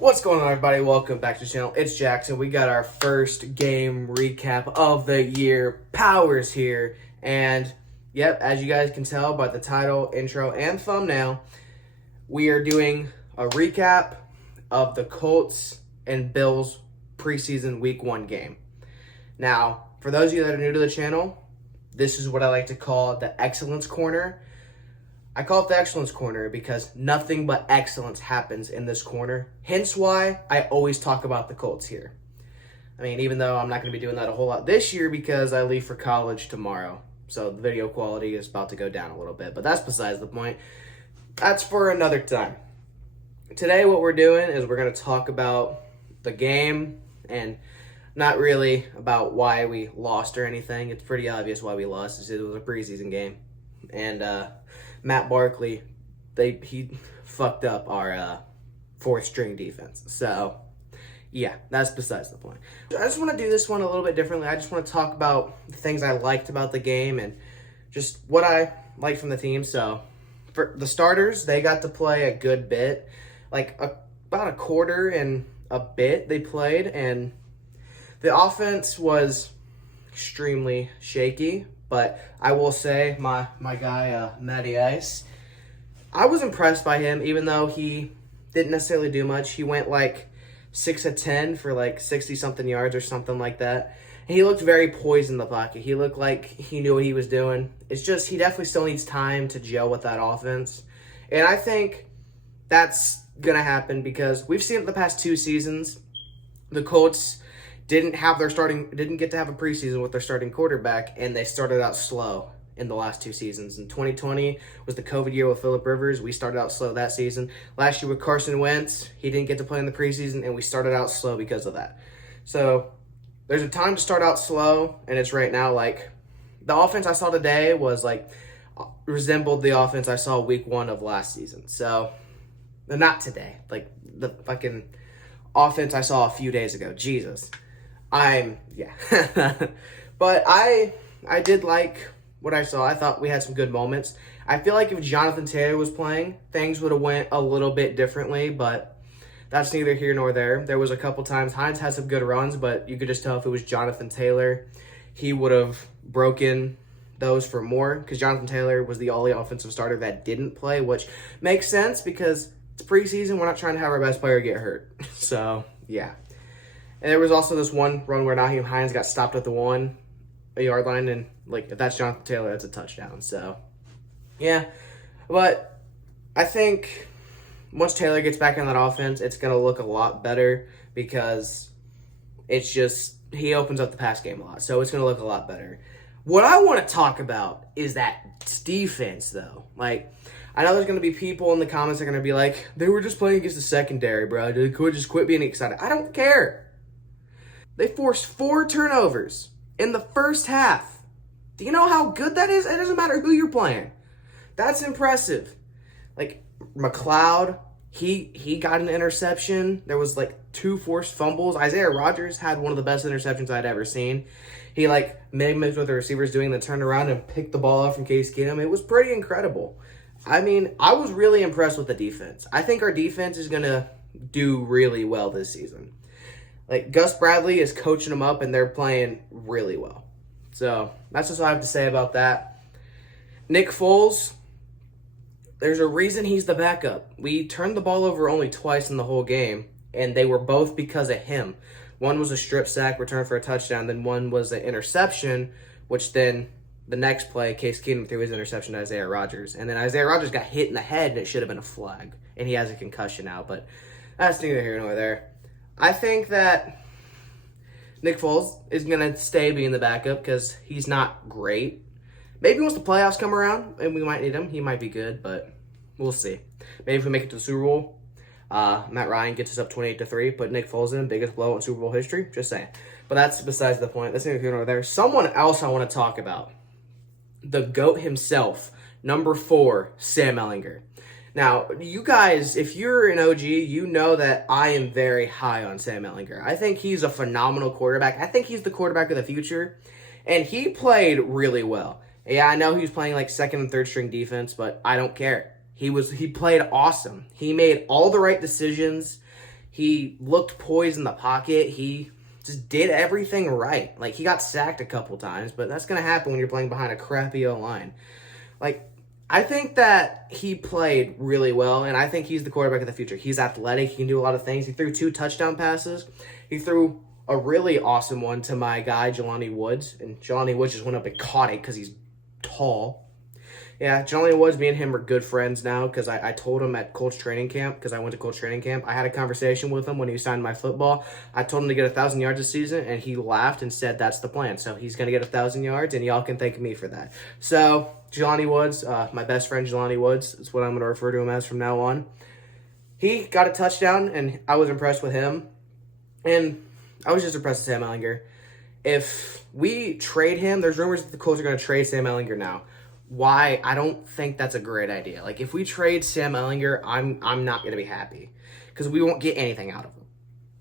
What's going on, everybody? Welcome back to the channel. It's Jackson. We got our first game recap of the year. Powers here. And, yep, as you guys can tell by the title, intro, and thumbnail, we are doing a recap of the Colts and Bills preseason week 1 game. Now, for those of you that are new to the channel, this is what I like to call the Excellence Corner. I call it the Excellence Corner because nothing but excellence happens in this corner. Hence why I always talk about the Colts here. I mean, even though I'm not going to be doing that a whole lot this year because I leave for college tomorrow. So the video quality is about to go down a little bit. But that's besides the point. That's for another time. Today what we're doing is we're going to talk about the game and not really about why we lost or anything. It's pretty obvious why we lost. It was a preseason game. And Matt Barkley, he fucked up our fourth string defense. So, yeah, that's besides the point. I just want to do this one a little bit differently. I just want to talk about the things I liked about the game and just what I liked from the team. So, for the starters, they got to play a good bit. Like, about a quarter and a bit they played. And the offense was extremely shaky. But I will say, my guy, Matty Ice, I was impressed by him, even though he didn't necessarily do much. He went like 6 of 10 for like 60-something yards or something like that. And he looked very poised in the pocket. He looked like he knew what he was doing. It's just he definitely still needs time to gel with that offense. And I think that's going to happen because we've seen it the past 2 seasons. The Colts didn't get to have a preseason with their starting quarterback, and they started out slow in the last 2 seasons. In 2020 was the COVID year with Phillip Rivers. We started out slow that season. Last year with Carson Wentz, he didn't get to play in the preseason, and we started out slow because of that. So there's a time to start out slow, and it's right now. Like, the offense I saw today was like resembled the offense I saw week 1 of last season. So, not today. Like, the fucking offense I saw a few days ago. Jesus. But I did like what I saw. I thought we had some good moments. I feel like if Jonathan Taylor was playing, things would have went a little bit differently, but that's neither here nor there. There was a couple times Hines had some good runs, but you could just tell if it was Jonathan Taylor, he would have broken those for more because Jonathan Taylor was the only offensive starter that didn't play, which makes sense because it's preseason. We're not trying to have our best player get hurt. So, yeah. And there was also this one run where Nyheim Hines got stopped at the 1-yard line, and like if that's Jonathan Taylor, that's a touchdown. So, yeah. But I think once Taylor gets back in that offense, it's going to look a lot better because it's just he opens up the pass game a lot. So it's going to look a lot better. What I want to talk about is that defense, though. Like, I know there's going to be people in the comments that are going to be like, they were just playing against the secondary, bro. They could just quit being excited. I don't care. They forced 4 turnovers in the first half. Do you know how good that is? It doesn't matter who you're playing. That's impressive. Like, McLeod, he got an interception. There was, like, 2 forced fumbles. Isaiah Rodgers had one of the best interceptions I'd ever seen. He, like, mimicked what the receivers doing, then turned around and picked the ball up from Case Keenum. It was pretty incredible. I mean, I was really impressed with the defense. I think our defense is going to do really well this season. Like, Gus Bradley is coaching them up, and they're playing really well. So, that's just what I have to say about that. Nick Foles, there's a reason he's the backup. We turned the ball over only twice in the whole game, and they were both because of him. One was a strip sack, return for a touchdown, then one was an interception, which then the next play, Case Keenum threw his interception to Isaiah Rodgers. And then Isaiah Rodgers got hit in the head, and it should have been a flag. And he has a concussion now, but that's neither here nor there. I think that Nick Foles is going to stay being the backup because he's not great. Maybe once the playoffs come around and we might need him, he might be good, but we'll see. Maybe if we make it to the Super Bowl, Matt Ryan gets us up 28-3, put Nick Foles in, biggest blow in Super Bowl history. Just saying. But that's besides the point. That's neither here nor there. Someone else I want to talk about. The GOAT himself, number 4, Sam Ehlinger. Now, you guys, if you're an OG, you know that I am very high on Sam Ehlinger. I think he's a phenomenal quarterback. I think he's the quarterback of the future, and he played really well. Yeah, I know he was playing like second and third string defense, but I don't care. He played awesome. He made all the right decisions. He looked poised in the pocket. He just did everything right. Like, he got sacked a couple times, but that's going to happen when you're playing behind a crappy O-line. Like, I think that he played really well, and I think he's the quarterback of the future. He's athletic. He can do a lot of things. He threw 2 touchdown passes. He threw a really awesome one to my guy, Jelani Woods, and Jelani Woods just went up and caught it because he's tall. Yeah, Jelani Woods, me and him are good friends now because I told him at Colts training camp, because I went to Colts training camp, I had a conversation with him when he signed my football. I told him to get 1,000 yards this season, and he laughed and said that's the plan. So he's going to get 1,000 yards, and y'all can thank me for that. So Jelani Woods, my best friend Jelani Woods, is what I'm going to refer to him as from now on. He got a touchdown, and I was impressed with him. And I was just impressed with Sam Ehlinger. If we trade him, there's rumors that the Colts are going to trade Sam Ehlinger now. Why? I don't think that's a great idea. Like, if we trade Sam Ehlinger, I'm not going to be happy because we won't get anything out of him.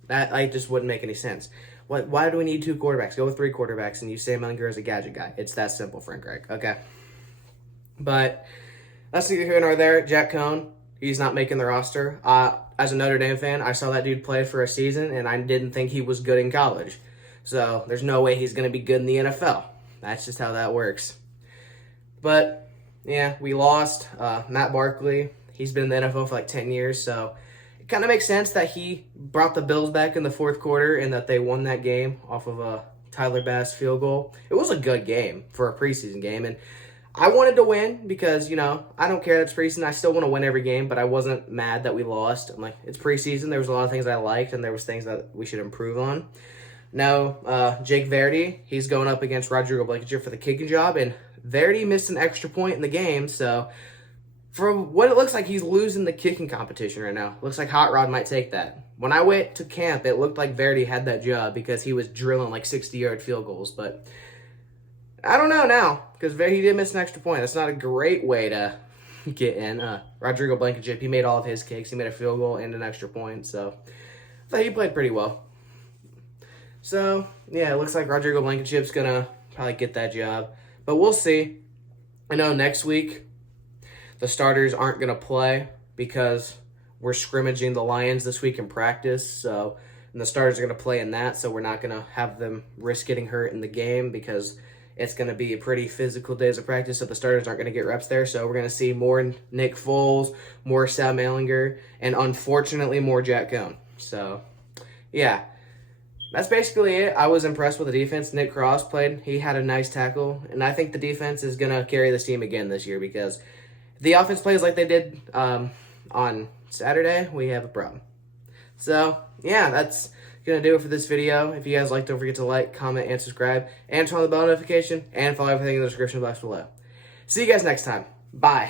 That just wouldn't make any sense. Why do we need 2 quarterbacks? Go with 3 quarterbacks and use Sam Ehlinger as a gadget guy. It's that simple, Frank Reich. Okay. But that's neither here nor there. Jack Cohn, he's not making the roster. As a Notre Dame fan, I saw that dude play for a season, and I didn't think he was good in college. So there's no way he's going to be good in the NFL. That's just how that works. But, yeah, we lost Matt Barkley. He's been in the NFL for like 10 years, so it kind of makes sense that he brought the Bills back in the 4th quarter and that they won that game off of a Tyler Bass field goal. It was a good game for a preseason game, and I wanted to win because, I don't care that it's preseason. I still want to win every game, but I wasn't mad that we lost. I'm like, it's preseason. There was a lot of things I liked, and there was things that we should improve on. Now, Jake Verdi, he's going up against Rodrigo Blankenship for the kicking job, and Verdi missed an extra point in the game, so from what it looks like, he's losing the kicking competition right now. Looks like Hot Rod might take that. When I went to camp, it looked like Verdi had that job because he was drilling like 60-yard field goals, but I don't know now because he did miss an extra point. That's not a great way to get in. Rodrigo Blankenship, he made all of his kicks. He made a field goal and an extra point, so I thought he played pretty well. So, yeah, it looks like Rodrigo Blankenship's going to probably get that job. But we'll see. I know next week the starters aren't going to play because we're scrimmaging the Lions this week in practice. And the starters are going to play in that, so we're not going to have them risk getting hurt in the game because it's going to be a pretty physical days of practice, so the starters aren't going to get reps there. So we're going to see more Nick Foles, more Sam Ehlinger, and unfortunately more Jack Cohn. So, yeah. That's basically it. I was impressed with the defense. Nick Cross played. He had a nice tackle. And I think the defense is going to carry this team again this year because if the offense plays like they did on Saturday, we have a problem. So, yeah, that's going to do it for this video. If you guys like, don't forget to like, comment, and subscribe. And turn on the bell notification. And follow everything in the description box below. See you guys next time. Bye.